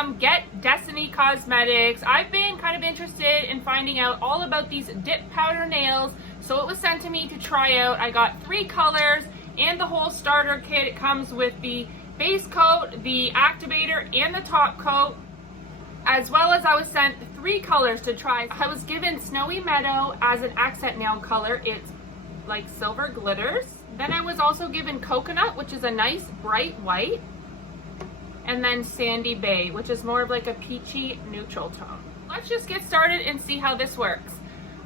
some Get Destiny Cosmetics. I've been kind of interested in finding out all about these dip powder nails, so it was sent to me to try out. I got 3 colors and the whole starter kit. It comes with the base coat, the activator, and the top coat, as well as I was sent 3 colors to try. I was given Snowy Meadow as an accent nail color. It's like silver glitters. Then I was also given Coconut, which is a nice bright white. And then Sandy Bay, which is more of like a peachy neutral tone. Let's just get started and see how this works.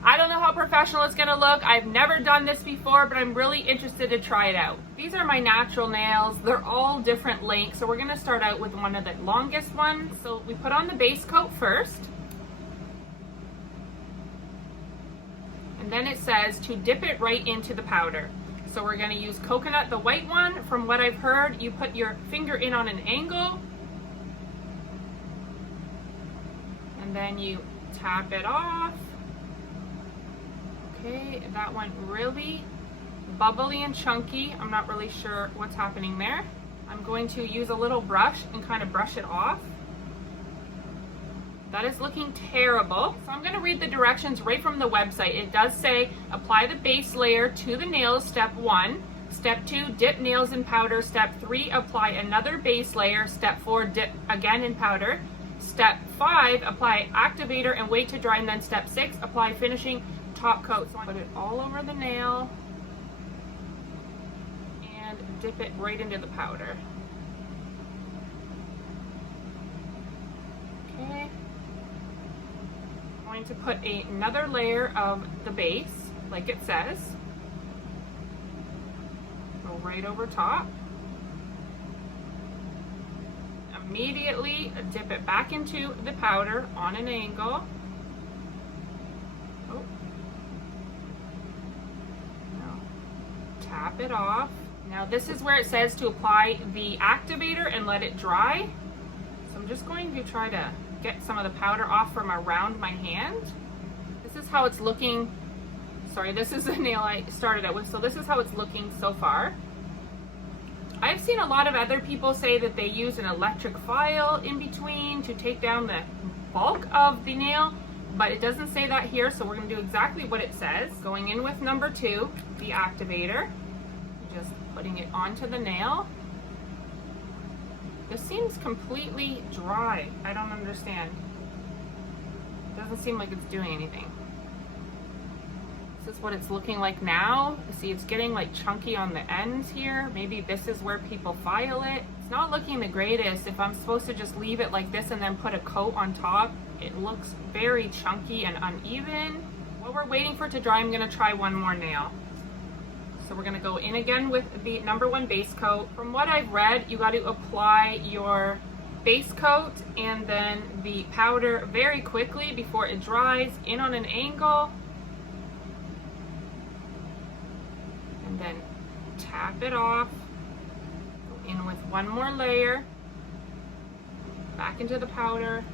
I don't know how professional it's gonna look. I've never done this before, but I'm really interested to try it out. These are my natural nails. They're all different lengths, so we're gonna start out with one of the longest ones. So we put on the base coat first. And then it says to dip it right into the powder. So we're gonna use Coconut, the white one. From what I've heard, you put your finger in on an angle, and then you tap it off. Okay, that went really bubbly and chunky. I'm not really sure what's happening there. I'm going to use a little brush and kind of brush it off. That is looking terrible. So I'm gonna read the directions right from the website. It does say, apply the base layer to the nails, step 1. Step 2, dip nails in powder. Step 3, apply another base layer. Step 4, dip again in powder. Step 5, apply activator and wait to dry. And then step 6, apply finishing top coat. So I put it all over the nail and dip it right into the powder. Okay. Going to put another layer of the base, like it says. Go right over top. Immediately dip it back into the powder on an angle. Oh. Now tap it off. Now this is where it says to apply the activator and let it dry. So I'm just going to try to get some of the powder off from around my hand. This is how it's looking. Sorry, this is the nail I started out with, so this is how it's looking so far. I've seen a lot of other people say that they use an electric file in between to take down the bulk of the nail, but it doesn't say that here, so we're going to do exactly what it says. Going in with number 2, the activator, just putting it onto the nail. This seems completely dry. I don't understand. It doesn't seem like it's doing anything. This is what it's looking like now. See, it's getting like chunky on the ends here. Maybe this is where people file it. It's not looking the greatest. If I'm supposed to just leave it like this and then put a coat on top, it looks very chunky and uneven. While we're waiting for it to dry, I'm gonna try one more nail. So we're gonna go in again with the number 1 base coat. From what I've read, you got to apply your base coat and then the powder very quickly before it dries, in on an angle. And then tap it off. Go in with one more layer. Back into the powder.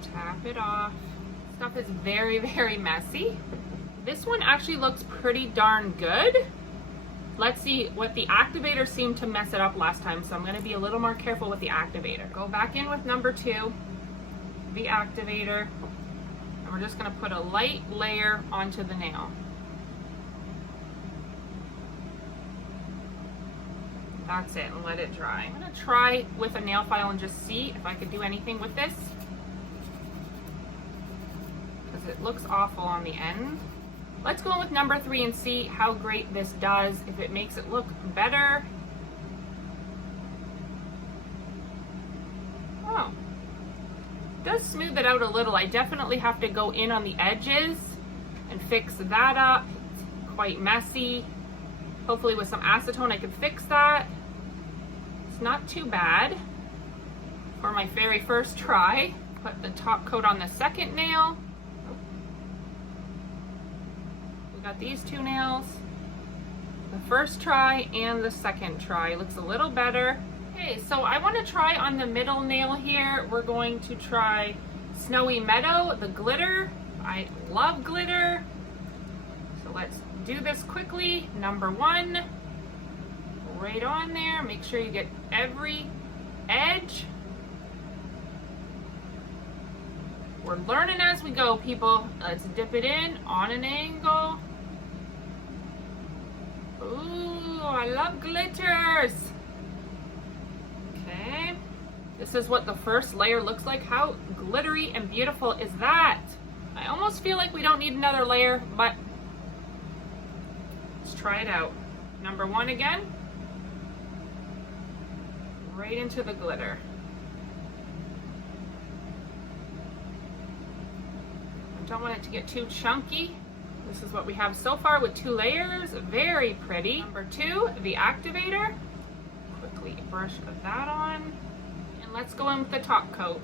Tap it off. Stuff is very, very messy. This one actually looks pretty darn good. Let's see what the activator seemed to mess it up last time, so I'm going to be a little more careful with the activator. Go back in with number 2, the activator, and we're just going to put a light layer onto the nail. That's it, and let it dry. I'm going to try with a nail file and just see if I could do anything with this, because it looks awful on the end. Let's go with number 3 and see how great this does, if it makes it look better. Oh, it does smooth it out a little. I definitely have to go in on the edges and fix that up. It's quite messy. Hopefully with some acetone I can fix that. It's not too bad for my very first try. Put the top coat on the second nail. Got these 2 nails, the first try and the second try. Looks a little better. Okay, so I want to try on the middle nail here. We're going to try Snowy Meadow, the glitter. I love glitter. So let's do this quickly. Number 1, right on there. Make sure you get every edge. We're learning as we go, people. Let's dip it in on an angle. Ooh, I love glitters. Okay. This is what the first layer looks like. How glittery and beautiful is that? I almost feel like we don't need another layer, but let's try it out. Number one again. Right into the glitter. I don't want it to get too chunky. This is what we have so far with 2 layers. Very pretty. Number 2, the activator. Quickly brush that on. And let's go in with the top coat.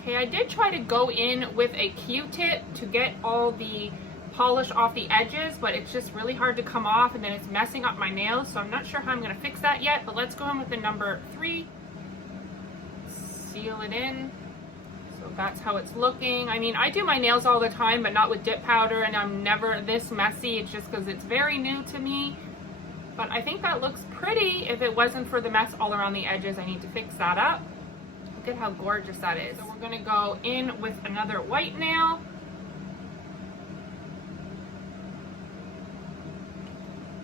Okay, I did try to go in with a Q-tip to get all the polish off the edges, but it's just really hard to come off, and then it's messing up my nails, so I'm not sure how I'm going to fix that yet. But let's go in with the number 3. Seal it in. So that's how it's looking. I mean, I do my nails all the time, but not with dip powder, and I'm never this messy. It's just because it's very new to me. But I think that looks pretty. If it wasn't for the mess all around the edges, I need to fix that up. Look at how gorgeous that is. So we're going to go in with another white nail.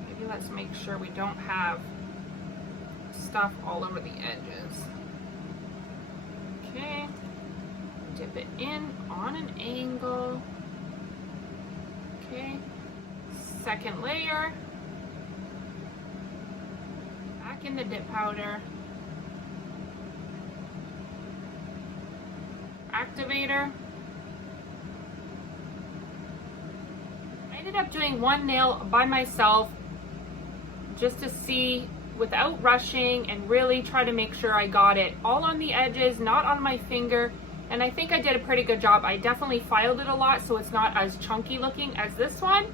Maybe let's make sure we don't have stuff all over the edges. Okay. Dip it in on an angle. Okay. Second layer. Back in the dip powder. Activator. I ended up doing one nail by myself just to see, without rushing, and really try to make sure I got it all on the edges, not on my finger. And I think I did a pretty good job. I definitely filed it a lot, so it's not as chunky looking as this one.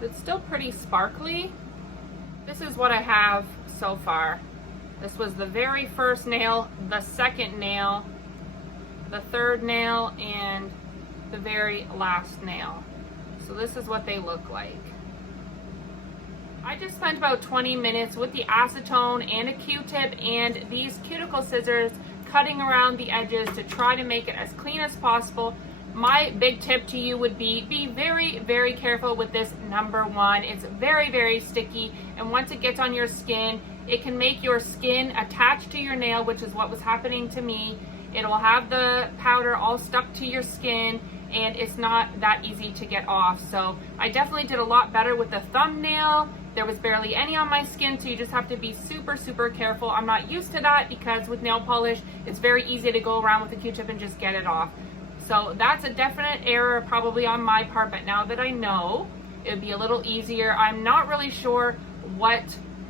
It's still pretty sparkly. This is what I have so far. This was the very first nail, the second nail, the third nail, and the very last nail. So this is what they look like. I just spent about 20 minutes with the acetone and a Q-tip and these cuticle scissors cutting around the edges to try to make it as clean as possible. My big tip to you would be very, very careful with this number 1. It's very, very sticky, and once it gets on your skin, it can make your skin attached to your nail, which is what was happening to me. It'll have the powder all stuck to your skin, and it's not that easy to get off. So I definitely did a lot better with the thumbnail. There was barely any on my skin, so you just have to be super, super careful. I'm not used to that because with nail polish, it's very easy to go around with a Q-tip and just get it off. So that's a definite error probably on my part, but now that I know, it would be a little easier. I'm not really sure what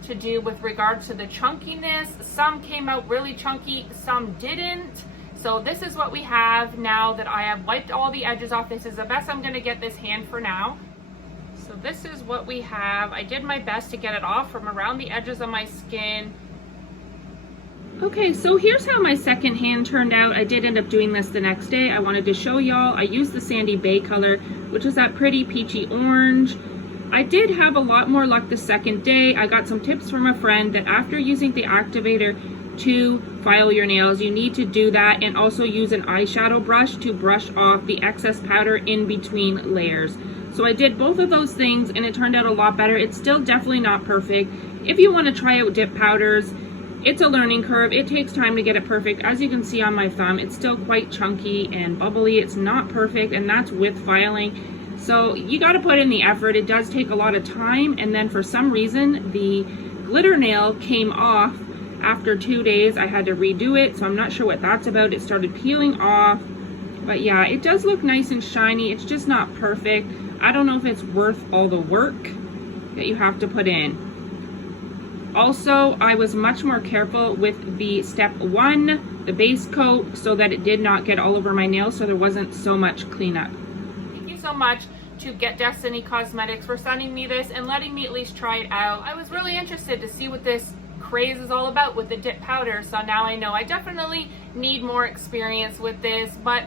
to do with regards to the chunkiness. Some came out really chunky, some didn't. So this is what we have now that I have wiped all the edges off. This is the best I'm gonna get this hand for now. So this is what we have. I did my best to get it off from around the edges of my skin. Okay, so here's how my second hand turned out. I did end up doing this the next day. I wanted to show y'all. I used the Sandy Bay color, which is that pretty peachy orange. I did have a lot more luck the second day. I got some tips from a friend that after using the activator to file your nails, you need to do that and also use an eyeshadow brush to brush off the excess powder in between layers. So I did both of those things and it turned out a lot better. It's still definitely not perfect. If you want to try out dip powders, it's a learning curve. It takes time to get it perfect. As you can see on my thumb, it's still quite chunky and bubbly. It's not perfect, and that's with filing. So you got to put in the effort. It does take a lot of time, and then for some reason the glitter nail came off after 2 days. I had to redo it, so I'm not sure what that's about. It started peeling off, but yeah, it does look nice and shiny. It's just not perfect. I don't know if it's worth all the work that you have to put in. Also, I was much more careful with the step 1, the base coat, so that it did not get all over my nails, so there wasn't so much cleanup. Thank you so much to Get Destiny Cosmetics for sending me this and letting me at least try it out. I was really interested to see what this craze is all about with the dip powder, so now I know I definitely need more experience with this, but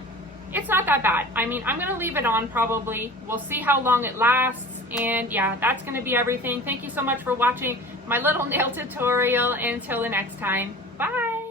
it's not that bad. I mean, I'm gonna leave it on probably. We'll see how long it lasts. And yeah, that's gonna be everything. Thank you so much for watching my little nail tutorial. Until the next time, bye.